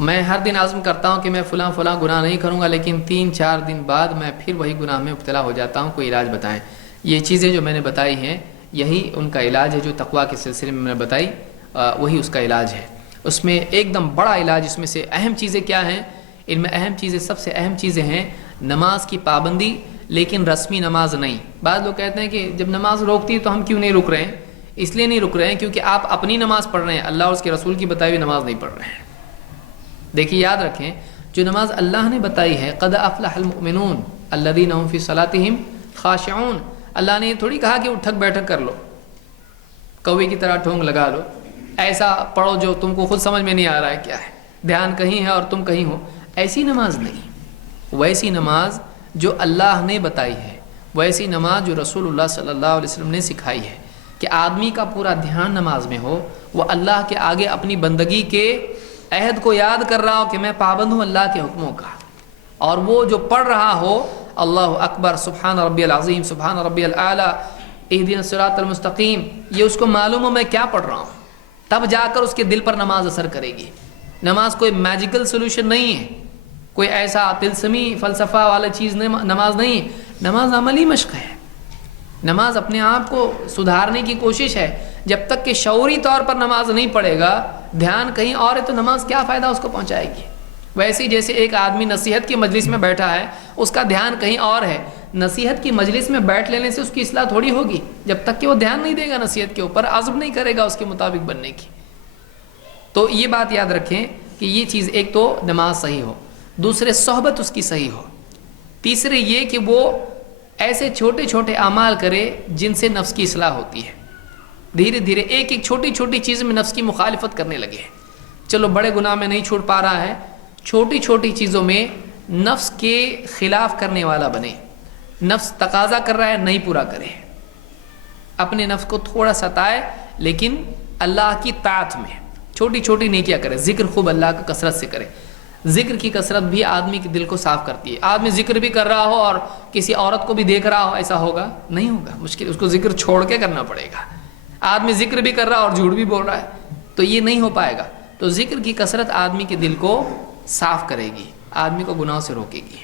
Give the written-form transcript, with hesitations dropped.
میں ہر دن عزم کرتا ہوں کہ میں فلاں فلاں گناہ نہیں کروں گا، لیکن 3-4 دن بعد میں پھر وہی گناہ میں مبتلا ہو جاتا ہوں، کوئی علاج بتائیں۔ یہ چیزیں جو میں نے بتائی ہیں یہی ان کا علاج ہے، جو تقویٰ کے سلسلے میں نے بتائی وہی اس کا علاج ہے۔ اس میں ایک دم بڑا علاج، اس میں سے اہم چیزیں کیا ہیں؟ ان میں اہم چیزیں، سب سے اہم چیزیں ہیں نماز کی پابندی، لیکن رسمی نماز نہیں۔ بعض لوگ کہتے ہیں کہ جب نماز روکتی ہے تو ہم کیوں نہیں رک رہے ہیں؟ اس لیے نہیں رک رہے ہیں کیونکہ آپ اپنی نماز پڑھ رہے ہیں، اللہ اور اس کے رسول کی بتائی ہوئی نماز نہیں پڑھ رہے ہیں۔ دیکھیے یاد رکھیں، جو نماز اللہ نے بتائی ہے، قد افلح المؤمنون الذین هم فی صلاتهم خاشعون، اللہ نے یہ تھوڑی کہا کہ اٹھک بیٹھک کر لو، کوے کی طرح ٹھونگ لگا لو، ایسا پڑھو جو تم کو خود سمجھ میں نہیں آ رہا ہے کیا ہے، دھیان کہیں ہے اور تم کہیں ہو، ایسی نماز نہیں۔ ویسی نماز جو اللہ نے بتائی ہے، ویسی نماز جو رسول اللہ صلی اللہ علیہ وسلم نے سکھائی ہے، کہ آدمی کا پورا دھیان نماز میں ہو، وہ اللہ کے آگے اپنی بندگی کے عہد کو یاد کر رہا ہو کہ میں پابند ہوں اللہ کے حکموں کا، اور وہ جو پڑھ رہا ہو اللہ اکبر، سبحان ربی العظیم، سبحان ربی الاعلیٰ، اہدنا الصراط المستقیم، یہ اس کو معلوم ہو میں کیا پڑھ رہا ہوں، تب جا کر اس کے دل پر نماز اثر کرے گی۔ نماز کوئی میجیکل سولوشن نہیں ہے، کوئی ایسا طلسمی فلسفہ والا چیز نماز نہیں ہے، نماز عملی مشق ہے۔ نماز اپنے آپ کو سدھارنے کی کوشش ہے۔ جب تک کہ شعوری طور پر نماز نہیں پڑھے گا، دھیان کہیں اور ہے، تو نماز کیا فائدہ اس کو پہنچائے گی؟ ویسے ہی جیسے ایک آدمی نصیحت کی مجلس میں بیٹھا ہے، اس کا دھیان کہیں اور ہے، نصیحت کی مجلس میں بیٹھ لینے سے اس کی اصلاح تھوڑی ہوگی، جب تک کہ وہ دھیان نہیں دے گا نصیحت کے اوپر، عزم نہیں کرے گا اس کے مطابق بننے کی۔ تو یہ بات یاد رکھیں کہ یہ چیز، ایک تو نماز صحیح ہو، دوسرے صحبت اس کی صحیح ہو، تیسرے یہ کہ وہ ایسے چھوٹے چھوٹے اعمال کرے جن سے نفس کی اصلاح ہوتی ہے۔ دھیرے دھیرے ایک ایک چھوٹی چھوٹی چیز میں نفس کی مخالفت کرنے لگے، چلو بڑے گناہ میں نہیں چھوڑ پا رہا ہے، چھوٹی چھوٹی چیزوں میں نفس کے خلاف کرنے والا بنے، نفس تقاضا کر رہا ہے نہیں پورا کرے، اپنے نفس کو تھوڑا ستائے لیکن اللہ کی طاعت میں چھوٹی چھوٹی نیکیاں کرے، ذکر خوب اللہ کا کثرت سے کرے۔ ذکر کی کثرت بھی آدمی کے دل کو صاف کرتی ہے۔ آدمی ذکر بھی کر رہا ہو اور کسی عورت کو بھی دیکھ رہا ہو، ایسا ہوگا؟ نہیں ہوگا، مشکل، اس کو ذکر چھوڑ کے کرنا پڑے گا۔ آدمی ذکر بھی کر رہا اور جھوٹ بھی بول رہا ہے تو یہ نہیں ہو پائے گا۔ تو ذکر کی کثرت آدمی کے دل کو صاف کرے گی، آدمی کو گناہوں سے روکے گی۔